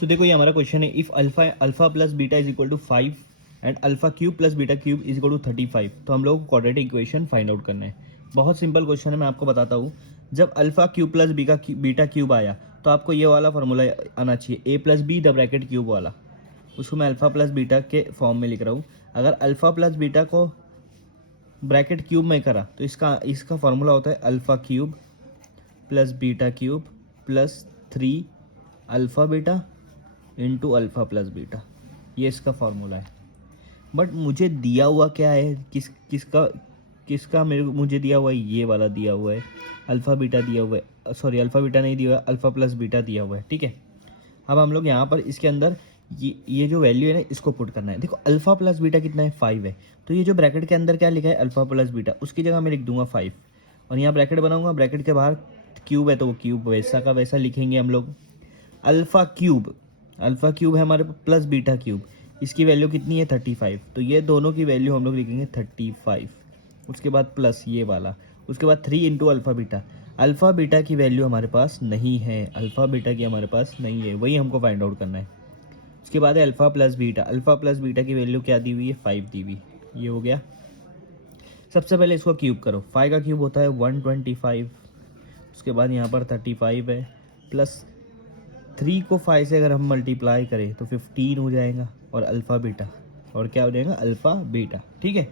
सो देखो ये हमारा क्वेश्चन है, if alpha plus beta is equal to 5 and alpha cube plus beta cube is equal to 35, तो हम लोग को क्वाड्रेटिक इक्वेशन फाइंड आउट करना है। बहुत सिंपल क्वेश्चन है, मैं आपको बताता हूँ। जब alpha cube plus beta cube आया तो आपको ये वाला फॉर्मूला आना चाहिए, A plus B the bracket cube वाला। उसको मैं अल्फा प्लस बीटा के फॉर्म में लिख रहा हूँ। अगर अल्फा प्लस बीटा को ब्रैकेट क्यूब में करा तो इसका फॉर्मूला होता है alpha cube plus beta cube plus 3 alpha beta into alpha plus beta, ये इसका फार्मूला है। बट मुझे दिया हुआ क्या है, किसका मुझे दिया हुआ है, ये वाला दिया हुआ है, अल्फ़ा बीटा दिया हुआ है, सॉरी अल्फ़ा बीटा नहीं दिया हुआ है, अल्फ़ा प्लस बीटा दिया हुआ है, ठीक है। अब हम लोग यहाँ पर इसके अंदर ये जो वैल्यू है ना, इसको पुट करना है। देखो अल्फ़ा प्लस बीटा कितना है, 5 है, तो ये जो ब्रैकेट के अंदर क्या लिखा है, अल्फ़ा प्लस बीटा, उसकी जगह मैं लिख दूंगा 5, और यहाँ ब्रैकेट बनाऊंगा, ब्रैकेट के बाहर क्यूब है तो वो क्यूब वैसा का वैसा लिखेंगे हम लोग। अल्फ़ा क्यूब है हमारे प्लस बीटा क्यूब, इसकी वैल्यू कितनी है 35, तो ये दोनों की वैल्यू हम लोग लिखेंगे 35। उसके बाद प्लस ये वाला, उसके बाद 3 इंटू अल्फ़ा बीटा की वैल्यू हमारे पास नहीं है, अल्फ़ा बीटा की हमारे पास नहीं है, वही हमको फाइंड आउट करना है। उसके बाद है अल्फ़ा प्लस बीटा की वैल्यू क्या दी हुई है, 5 दी हुई, ये हो गया। सबसे पहले इसको क्यूब करो, 5 का क्यूब होता है 125, उसके बाद यहाँ पर 35 है, प्लस 3 को 5 से अगर हम मल्टीप्लाई करें तो 15 हो जाएगा, और अल्फ़ा बीटा, और क्या हो जाएगा, अल्फ़ा बीटा, ठीक है।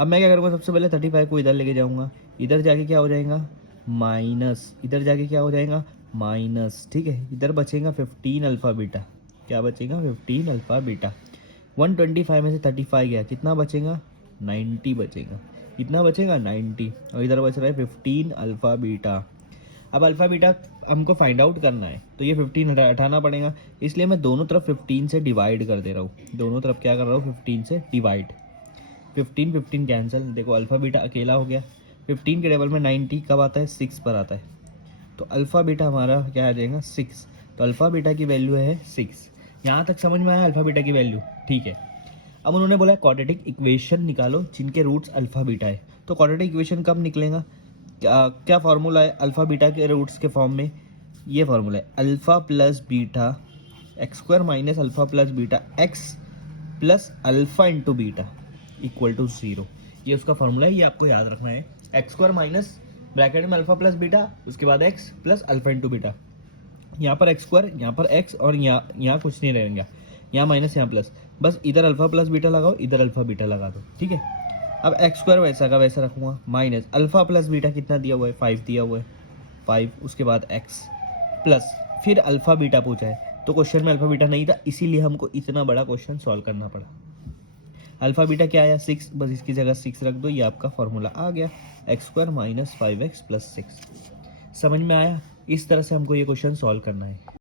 अब मैं क्या करूँगा, सबसे पहले 35 को इधर लेके जाऊँगा, इधर जाके क्या हो जाएगा माइनस, इधर जाके क्या हो जाएगा माइनस, ठीक है। इधर बचेगा 15 अल्फ़ा बीटा, क्या बचेगा 15 अल्फ़ा बीटा। 125 में से 35 गया, कितना बचेगा 90 बचेगा, कितना बचेगा 90, और इधर बच रहा है 15 अल्फ़ा बीटा। अब अल्फ़ा बीटा हमको फाइंड आउट करना है, तो ये 15 हटाना पड़ेगा, इसलिए मैं दोनों तरफ 15 से डिवाइड कर दे रहा हूँ, दोनों तरफ क्या कर रहा हूँ 15 से डिवाइड। 15 कैंसिल, देखो अल्फ़ा बीटा अकेला हो गया। 15 के टेबल में 90 कब आता है, 6 पर आता है, तो अल्फ़ा बीटा हमारा क्या आ जाएगा 6, तो अल्फ़ा बीटा की वैल्यू है 6। यहाँ तक समझ में आया अल्फ़ा बीटा की वैल्यू, ठीक है। अब उन्होंने बोला क्वाड्रेटिक इक्वेशन निकालो जिनके रूट्स अल्फ़ा बीटा है, तो क्वाड्रेटिक इक्वेशन कब निकलेगा, क्या फार्मूला है अल्फ़ा बीटा के रूट्स के फॉर्म में, ये फार्मूला है alpha plus beta X square minus alpha plus beta X plus alpha into beta equal to 0, ये उसका फार्मूला है, ये आपको याद रखना है। एक्स स्क्वायर माइनस ब्रैकेट में अल्फ़ा प्लस बीटा, उसके बाद x plus alpha into beta, यहाँ पर एक्स स्क्वायर, यहाँ पर एक्स, और यहाँ कुछ नहीं रहेगा, यहाँ माइनस यहाँ प्लस, बस इधर अल्फ़ा प्लस बीटा लगाओ, इधर अल्फ़ा बीटा लगा दो, ठीक है। अब एक्स स्क्वायर वैसा का वैसा रखूँगा, माइनस अल्फ़ा प्लस बीटा कितना दिया हुआ है 5 दिया हुआ है, 5, उसके बाद एक्स प्लस फिर अल्फ़ा बीटा पूछा है, तो क्वेश्चन में अल्फ़ा बीटा नहीं था, इसीलिए हमको इतना बड़ा क्वेश्चन सॉल्व करना पड़ा। अल्फ़ा बीटा क्या आया 6, बस इसकी जगह 6 रख दो, ये आपका फॉर्मूला आ गया, x square minus 5x plus 6। समझ में आया, इस तरह से हमको ये क्वेश्चन सॉल्व करना है।